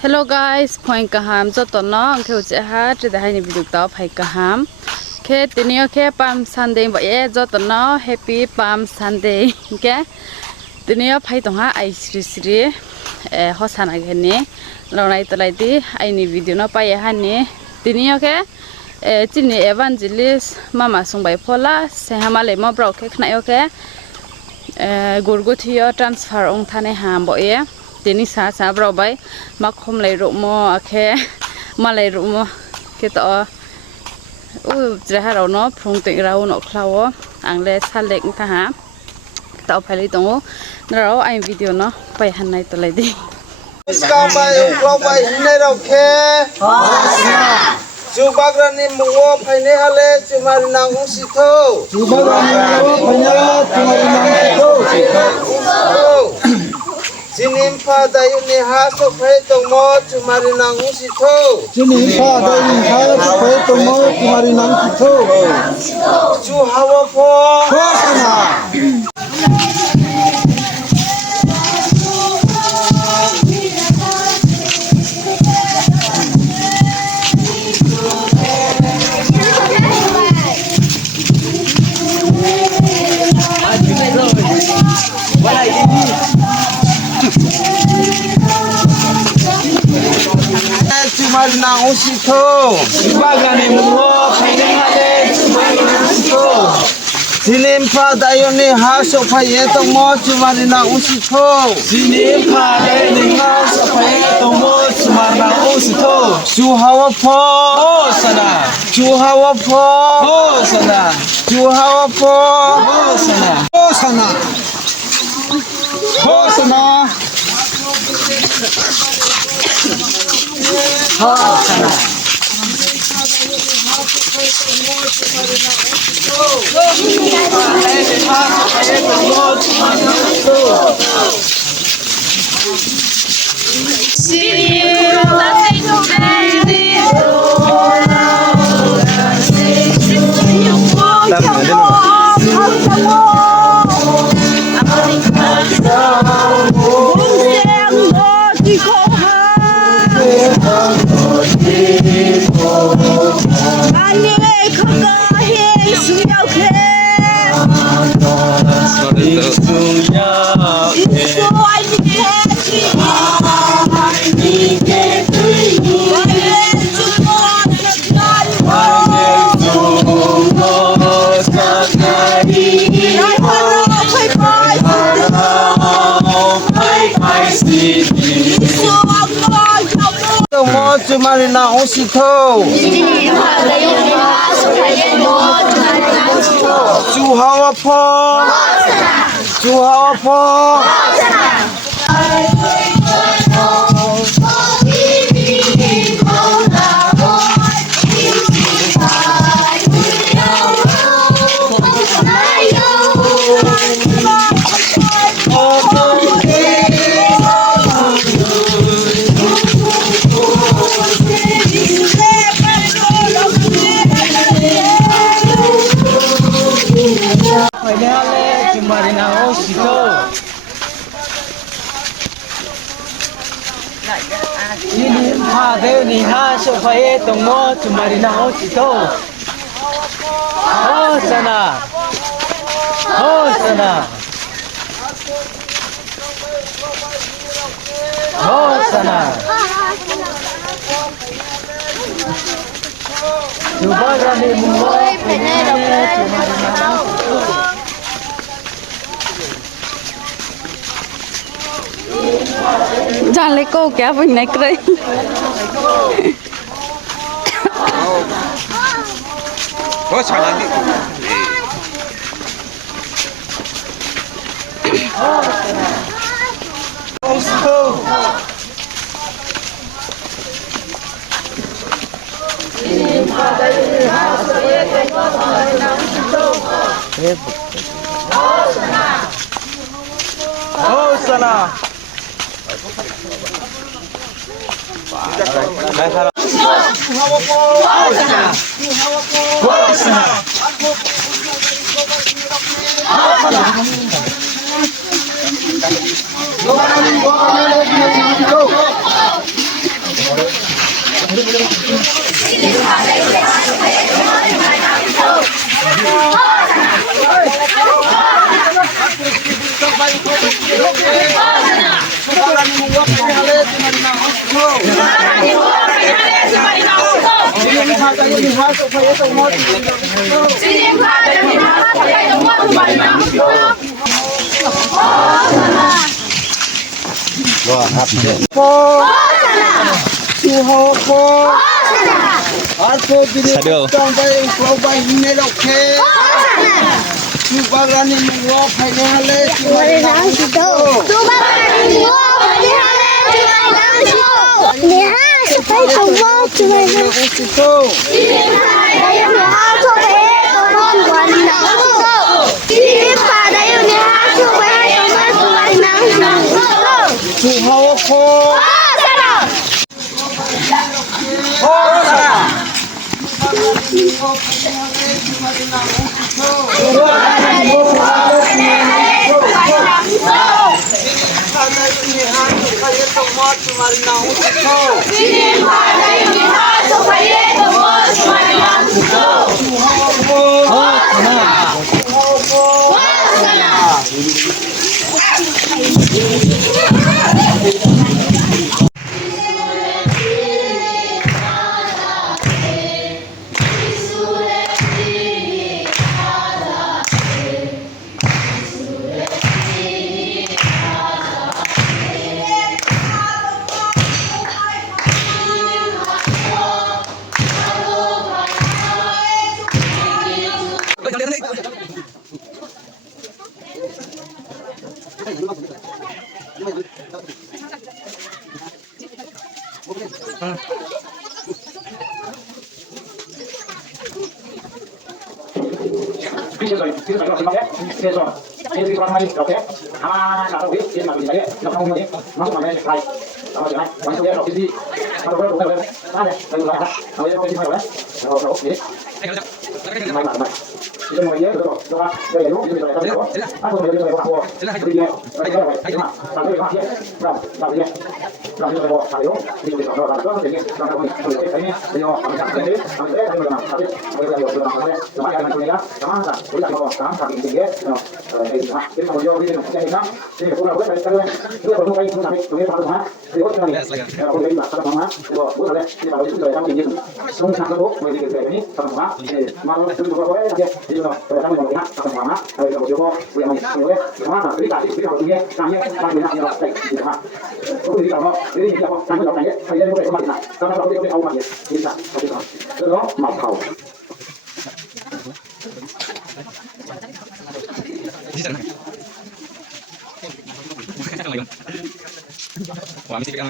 Hello guys, point kaham cho to no kheu che ha tre da hai ni video ta phai kaham khe tinio khe Palm Sunday ba ye jo to no happy Palm Sunday ke tinio phai to ha ai sri hosana ge ni lonai to lai di ai ni video no pa ye ha ni tinio ke chini evangelist mama sungbai phola se hamale mo bro khe khna yo ke gurguthio transfer ong thane ham bo ye tini sa bro bai ma khom lai ro mo akhe ma lai ro mo ke to jra ro no phrung te ra no khlawo angle salek tha ha ta phali tongo ro ai video no pai han nai to lai di ska bai klo bai ne ro khe chu bagrani mungo phaine hale chumari nang si tho chu bagrani mungo phaine chumari nang si tho Jinim pha dai ni ha so phai tong mo chumari nang si tho Jinim pha dai ni ha so phai tong mo chumari nang si tho chu hawa pho sana Chumari nang si tho bagrani mungo phaine hale chumari nang si tho Jinim pha dai ni ha so phai tong mo chumari nang si tho Jinim pha dai ni ha so phai tong mo chumari nang si tho chu hawa pho sana chu hawa pho sana chu hawa pho sana sana sana Hosana Chumari na si tho chu hawa pho Jinim pha dai ni ha so phai tong mo chumari nang si tho Hosana Hosana Hosana chu bagrani mungo phaine chumari nang Jan le ko kya bun nai krai Có sao lại đi. Hosana Hosana Dayuni Haso Payeto Mochi Marina Usito. Suhoko Arto Bini Tong Bay Flow Bay Hineloke Subagrani Mungro Painale Marina Usito. Suhoko Wah, mesti pegang.